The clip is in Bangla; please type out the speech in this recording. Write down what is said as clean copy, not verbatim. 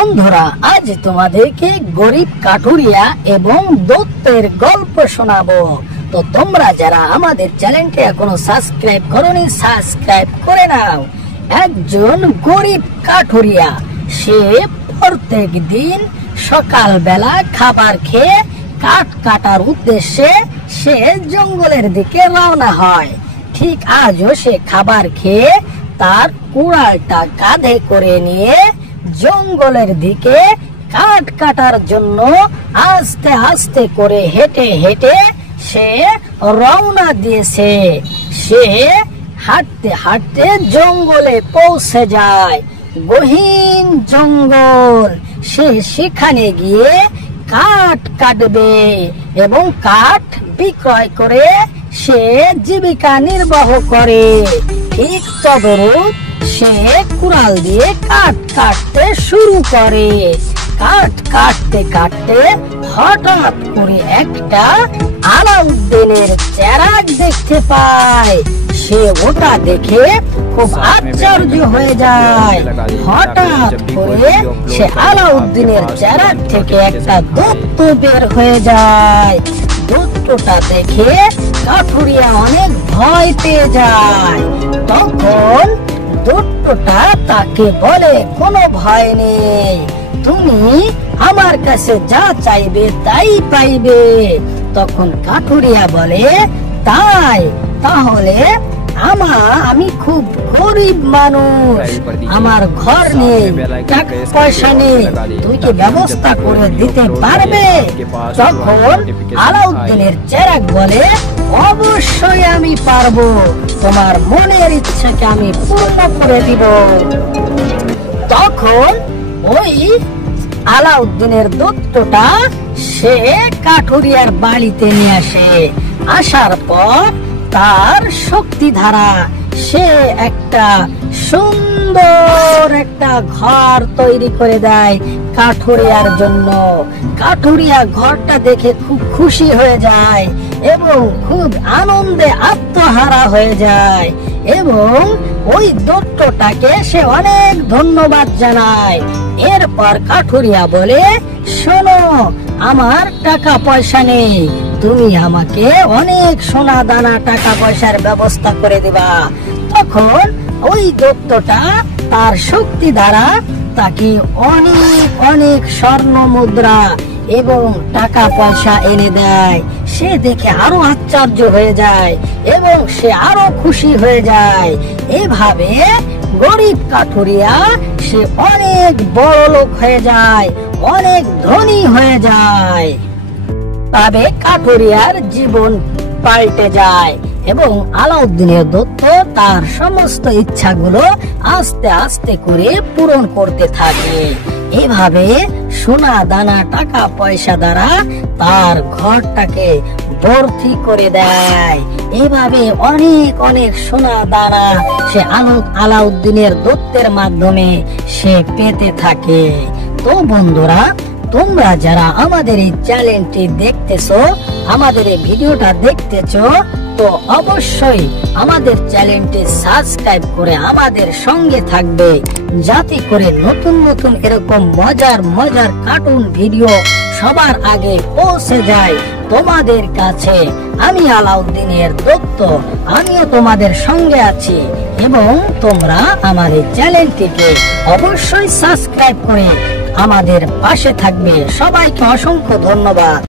বন্ধুরা, আজ তোমাদেরকে গরিব কাঠুরিয়া এবং দৈত্যের গল্প শোনাবো। তো তোমরা যারা আমাদের চ্যানেলটি এখনো সাবস্ক্রাইব করোনি, সাবস্ক্রাইব করে নাও। একজন গরিব কাঠুরিয়া, সে প্রত্যেক দিন সকালবেলা খাবার খেয়ে কাঠ কাটার উদ্দেশ্যে সে জঙ্গলের দিকে রওনা হয়। ঠিক আজও সে খাবার খেয়ে তার কুড়ালটা কাঁধে করে নিয়ে জঙ্গলের দিকে কাঠ কাটার জন্য আস্তে আস্তে করে হেঁটে হেঁটে সে রওনা দিয়েছে। সে হাঁটতে হাঁটতে জঙ্গলে পৌঁছে যায়, গহীন জঙ্গল। সে সেখানে গিয়ে কাঠ কাটবে এবং কাঠ বিক্রয় করে সে জীবিকা নির্বাহ করে। ঠিক তদরূপ সে কুড়াল দিয়ে কাঠ কাটতে শুরু করে। কাঠ কাটতে কাটতে হঠাৎ করে একটা আলাউদ্দিনের চেরাগ দেখতে পায়। সে ওটা দেখে খুব আশ্চর্য হয়ে যায়। হঠাৎ করে সে আলাউদ্দিনের চেরাগ থেকে একটা দৈত্য বের হয়ে যায়। দৈত্যটা দেখে কাঠুরিয়া অনেক ভয় পেয়ে যায়। তখন দৈত্যটা তাকে বলে, কোনো ভয় নেই, তুমি আমার কাছে যা চাইবে তাই পাইবে। তখন কাঠুরিয়া বলে, তাই? তাহলে আমি খুব গরিব মানুষ, আমার ঘর নেই, টাকা পয়সা নেই, তুই কি ব্যবস্থা করে দিতে পারবে? তখন আলাউদ্দিনের চেরাগ বলে, অবশ্যই আমি পারবো, তোমার মনের ইচ্ছাকে আমি পূর্ণ করে দিব। তখন ওই আলাউদ্দিনের দৈত্যটা সে কাঠুরিয়ার বাড়িতে নিয়ে আসে। আসার পর তার শক্তি ধারা সে একটা সুন্দর একটা ঘর তৈরি করে দেয় কাঠুরিয়ার জন্য। কাঠুরিয়া ঘরটা দেখে খুব খুশি হয়ে যায় এবং খুব আনন্দে আত্মহারা হয়ে যায় এবং ওই দৈত্যটাকে সে অনেক ধন্যবাদ জানায়। এরপর কাঠুরিয়া বলে, শোনো, আমার টাকা পয়সা নেই, তুমি আমাকে অনেক সোনা দানা টাকা পয়সার ব্যবস্থা করে দিবা। তখন ওই দৈত্যটা তার শক্তি দ্বারা তাকে অনেক অনেক স্বর্ণ মুদ্রা এবং টাকা পয়সা এনে দেয়। সে দেখে আরো আশ্চর্য হয়ে যায় এবং সে আরো খুশি হয়ে যায়। এভাবে গরিব কাঠুরিয়া সে অনেক বড় লোক হয়ে যায়, অনেক ধনী হয়ে যায়। তবে কাঠুরিয়ার জীবন পাল্টে যায় এবং আলাউদ্দিনের দৈত্য তার সমস্ত ইচ্ছাগুলো আস্তে আস্তে করে পূরণ করতে থাকে। এভাবে সোনা দানা টাকা পয়সা দ্বারা তার ঘরটাকে ভর্তি করে দেয়। এভাবে অনেক অনেক সোনা দানা সে আলাউদ্দিনের দৈত্যের মাধ্যমে সে পেতে থাকে। তো বন্ধুরা, তোমরা যারা আমাদের এই চ্যানেলটি দেখতেছো, আমাদের এই ভিডিওটা দেখতেছো, তো অবশ্যই আমাদের চ্যানেলটি সাবস্ক্রাইব করে আমাদের সঙ্গে থাকবে, যাতে করে নতুন নতুন এরকম মজার মজার কার্টুন ভিডিও সবার আগে পৌঁছে যায় তোমাদের কাছে। আমি আলাউদ্দিনের দৈত্য, আমিও তোমাদের সঙ্গে আছি এবং তোমরা আমার এই চ্যানেলটিকে অবশ্যই সাবস্ক্রাইব করে আমাদের পাশে থাকবে। সবাইকে অসংখ্য ধন্যবাদ।